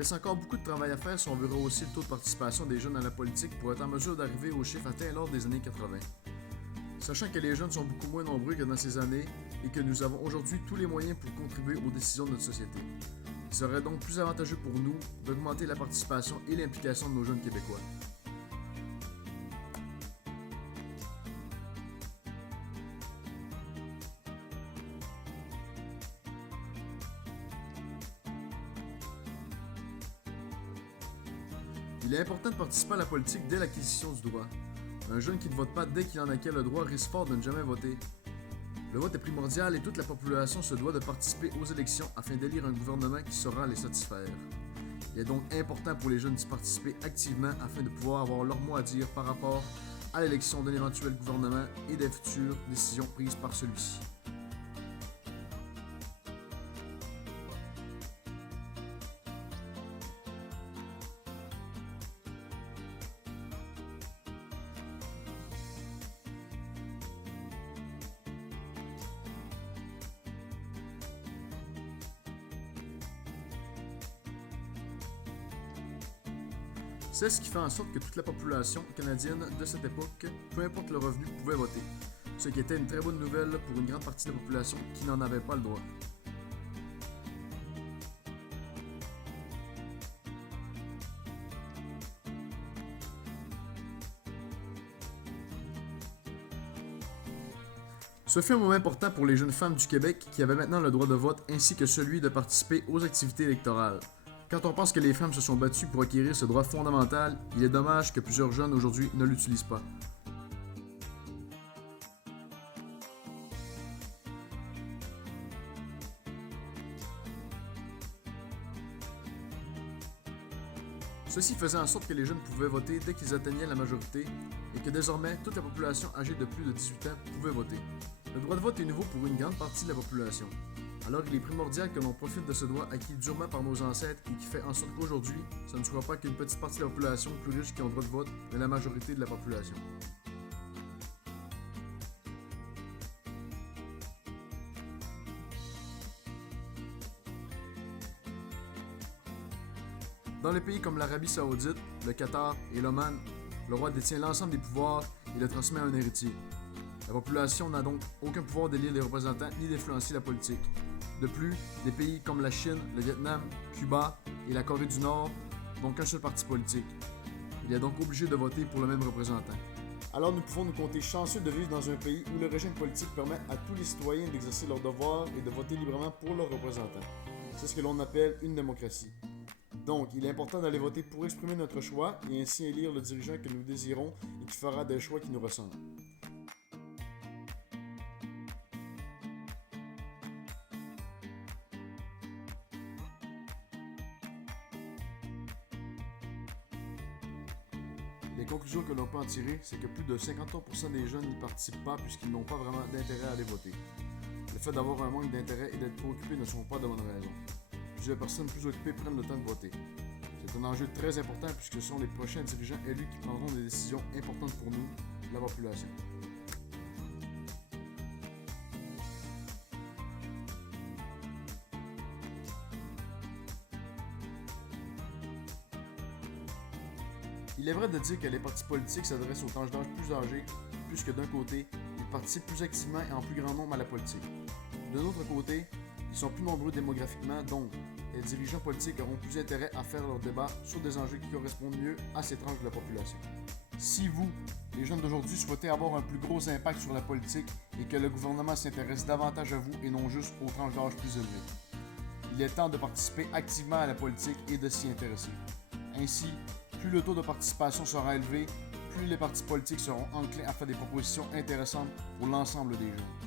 reste encore beaucoup de travail à faire si on veut rehausser le taux de participation des jeunes à la politique pour être en mesure d'arriver aux chiffres atteints lors des années 80. Sachant que les jeunes sont beaucoup moins nombreux que dans ces années et que nous avons aujourd'hui tous les moyens pour contribuer aux décisions de notre société. Il serait donc plus avantageux pour nous d'augmenter la participation et l'implication de nos jeunes Québécois. Il est important de participer à la politique dès l'acquisition du droit. Un jeune qui ne vote pas dès qu'il en acquiert le droit risque fort de ne jamais voter. Le vote est primordial et toute la population se doit de participer aux élections afin d'élire un gouvernement qui saura les satisfaire. Il est donc important pour les jeunes d'y participer activement afin de pouvoir avoir leur mot à dire par rapport à l'élection d'un éventuel gouvernement et des futures décisions prises par celui-ci. C'est ce qui fait en sorte que toute la population canadienne de cette époque, peu importe le revenu, pouvait voter, ce qui était une très bonne nouvelle pour une grande partie de la population qui n'en avait pas le droit. Ce fut un moment important pour les jeunes femmes du Québec qui avaient maintenant le droit de vote ainsi que celui de participer aux activités électorales. Quand on pense que les femmes se sont battues pour acquérir ce droit fondamental, il est dommage que plusieurs jeunes aujourd'hui ne l'utilisent pas. Ceci faisait en sorte que les jeunes pouvaient voter dès qu'ils atteignaient la majorité et que désormais toute la population âgée de plus de 18 ans pouvait voter. Le droit de vote est nouveau pour une grande partie de la population. Alors il est primordial que l'on profite de ce droit acquis durement par nos ancêtres et qui fait en sorte qu'aujourd'hui, ce ne sera pas qu'une petite partie de la population plus riche qui a le droit de vote, mais la majorité de la population. Dans les pays comme l'Arabie Saoudite, le Qatar et l'Oman, le roi détient l'ensemble des pouvoirs et le transmet à un héritier. La population n'a donc aucun pouvoir d'élire les représentants ni d'influencer la politique. De plus, des pays comme la Chine, le Vietnam, Cuba et la Corée du Nord n'ont qu'un seul parti politique. Il est donc obligé de voter pour le même représentant. Alors nous pouvons nous compter chanceux de vivre dans un pays où le régime politique permet à tous les citoyens d'exercer leurs devoirs et de voter librement pour leurs représentants. C'est ce que l'on appelle une démocratie. Donc, il est important d'aller voter pour exprimer notre choix et ainsi élire le dirigeant que nous désirons et qui fera des choix qui nous ressemblent. Les conclusions que l'on peut en tirer, c'est que plus de 53% des jeunes n'y participent pas puisqu'ils n'ont pas vraiment d'intérêt à aller voter. Le fait d'avoir un manque d'intérêt et d'être trop occupés ne sont pas de bonnes raisons. Plusieurs personnes plus occupées prennent le temps de voter. C'est un enjeu très important puisque ce sont les prochains dirigeants élus qui prendront des décisions importantes pour nous, la population. Il est vrai de dire que les partis politiques s'adressent aux tranches d'âge plus âgées, puisque d'un côté, ils participent plus activement et en plus grand nombre à la politique. De l'autre côté, ils sont plus nombreux démographiquement, donc les dirigeants politiques auront plus intérêt à faire leurs débats sur des enjeux qui correspondent mieux à ces tranches de la population. Si vous, les jeunes d'aujourd'hui, souhaitez avoir un plus gros impact sur la politique et que le gouvernement s'intéresse davantage à vous et non juste aux tranches d'âge plus élevées, il est temps de participer activement à la politique et de s'y intéresser. Ainsi, plus le taux de participation sera élevé, plus les partis politiques seront enclins à faire des propositions intéressantes pour l'ensemble des jeunes.